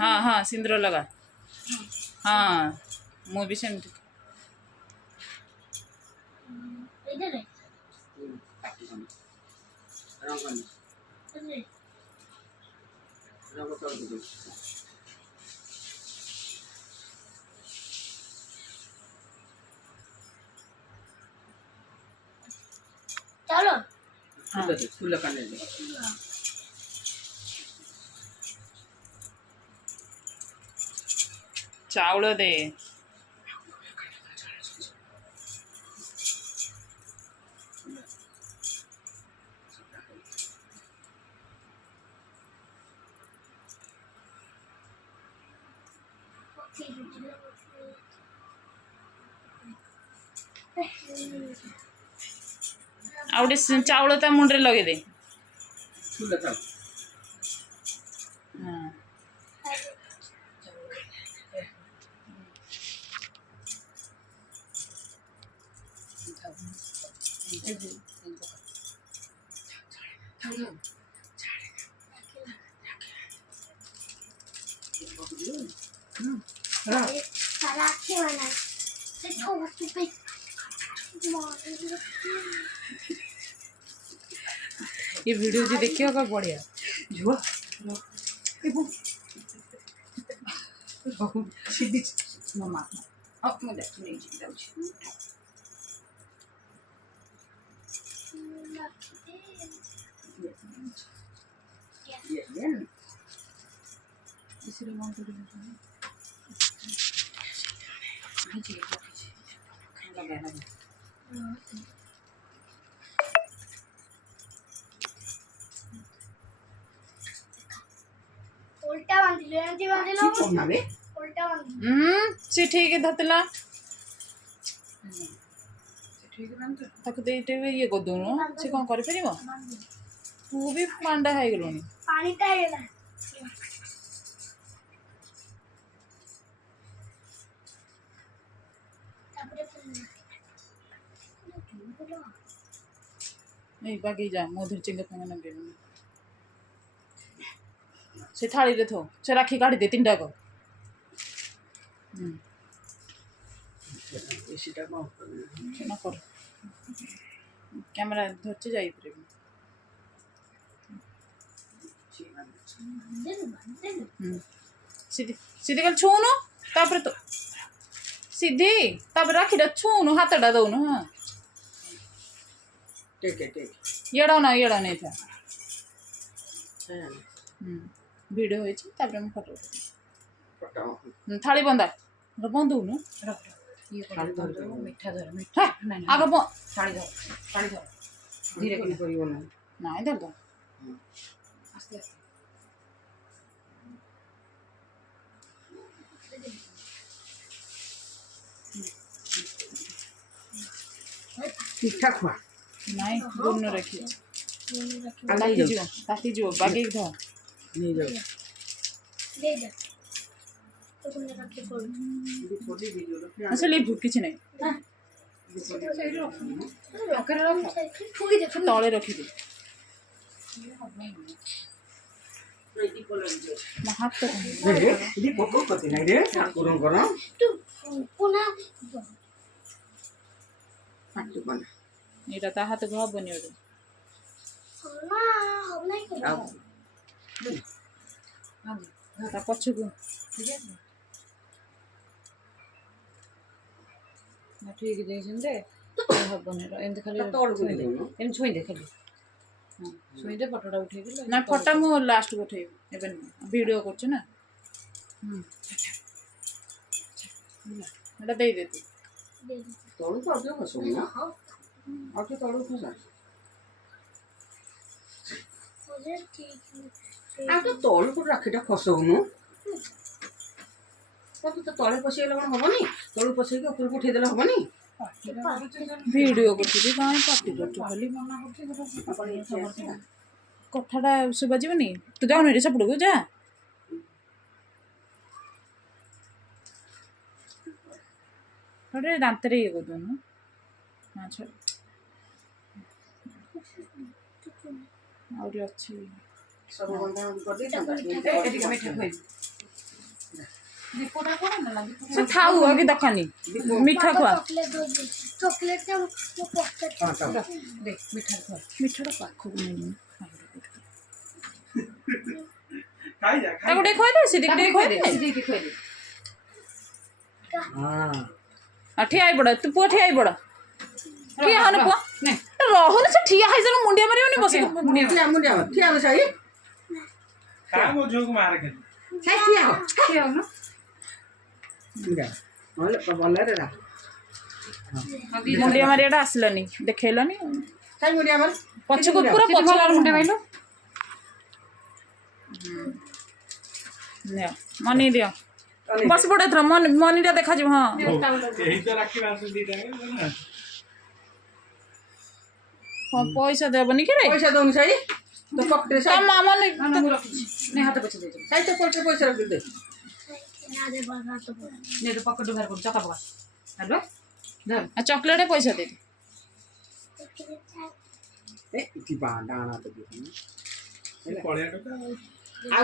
हाँ हाँ सिंदूर लगा हाँ मु भी सेमती चलो हाँ फूल करने दे चावल दे आउटे चावल ता मुंडे लगे दे फूल कर हाँ सारा अच्छे बना ये वीडियो जी देखिए होगा बढ़िया जुआ सीधी मामा अब मैं देख नहीं जी जाऊँ ये इसलिए मन तो लगा लगा उल्टा बांध लो ऐसे बांध लो ठीक होना बे उल्टा बांध सी ठीक है धतला ठीक है ना ताको देते हुए ये को दोनों से कौन कर परिबो तू भी मांडा है गलोनी पानी टाइला नहीं बाकी जा मोधर चिंग पंग न गेलो से थाली रे थो से राखी काढी दे तीनटा को इसीटा माफ ना कर कैमरा धरचे जाई परे सीधी सीधी कल छूनो तापर तो सीधी तापर राखी दा छूनो हाथडा दोनो हां ठीक है येड़ा नहीं था हाँ वीडियो होई छी तापर हम फोटो पटाओ थाली बंदा र बंदू न ये थाली धर मीठा धर मीठा नहीं आगे बो थाली धर धीरे धीरे करियो ना नहीं धर दो आस्ते आस्ते ठीक ठाक हुआ नहीं दोनों रखी अलग ताती जो बाकी धर नहीं जाओ ले जा तो तुमने रखे कोल ये छोटी वीडियो असली भूख किछ नहीं फुगी दे तले रखी दे मैं हाथ तो रे ये पको कति नहीं रे ठाकुर करा तू पुना पाटू बना एटा ता हाथ घ बनियो रे ना हम नहीं कर अब ता पछकु ठीक है ना ठीक दे जिंदे हबने रे एंद खाली तोड़ को दे एम छोई दे खाली हां छोई दे फोटोटा उठे गेले ना फोटा मु लास्ट को उठे एबन वीडियो करछ ना एटा दे दे तू दे तोड़ तो आगे फसो ना आगे तोड़ फसा मुझे ठीक आ तो तोड़ को राखीटा फसौनु तो तले पशिगले कौन हबनी तलू पशे ऊपर को उठे देले हबनी वीडियो करछी काई पार्टी करछ खाली मना करछ कथाटा सुबा जीवनी तू जाऊ रे सपड़ को जा थोड़े दांत रे ये को दोनो अच्छा ଆହୁରି ଅଛି सब बंधा कर दे एटी का मिठा खोई दीपोटा कोन ना ସେ ଥାଉ ଆଗେ ଦୋକାନୀ ମିଠା ଖୁଆ चॉकलेट का वो पॉकेट दे मिठा खा ମିଠାଟା ପାଖକୁ ନେଇନି खाई जा ତାକୁ ଟିକେ ଖୁଆଇ ଦେ ସେ ଟିକେ ଟିକେ ଖୁଆଇ ଦେ सीधी की खोई दे हां ଠିଆ ହେଇ ପଡ଼ ତୁ ପୁଅ ଠିଆ ହେଇ ପଡ଼ ଠିଆ ହନି ପୁଅ ने ରହୁନି ସେ ଠିଆ ହେଇସାରୁ ମୁଣ୍ଡିଆ ମାରିବନି ବସିକି मुंडिया ठिया हो सही का मो जोग मार के सही ठिया हो ना मुंडिया बोले बोले रे रा ମୁଣ୍ଡିଆ ମାରିବାଟା ଆସିଲାନି ଦେଖେଇଲାନି सही मुंडिया बोल ପଛକୁ ପୁରା ପଛ मुंडिया माइलो ନିଅ ମନି ଦିଅ ବସି ପଡ଼ ଏଥର ମନିଟା ଦେଖାଯିବ ହଁ यही तो राखी मास दी देंगे ना ହଁ ପଇସା ଦେବନି କି रे पैसा दोन सही तो पॉकेट ତା सही ମାମା ना मु रखी ने हाथ पछे दे सही तो पॉकेट पैसा रख दे ना दे बाबा तो ने तो पॉकेट बाहर कर चका पका हेलो धर ଚକୋଲେଟ୍ ପଇସା ଦେ ए की बांधा ना तो पळिया का आ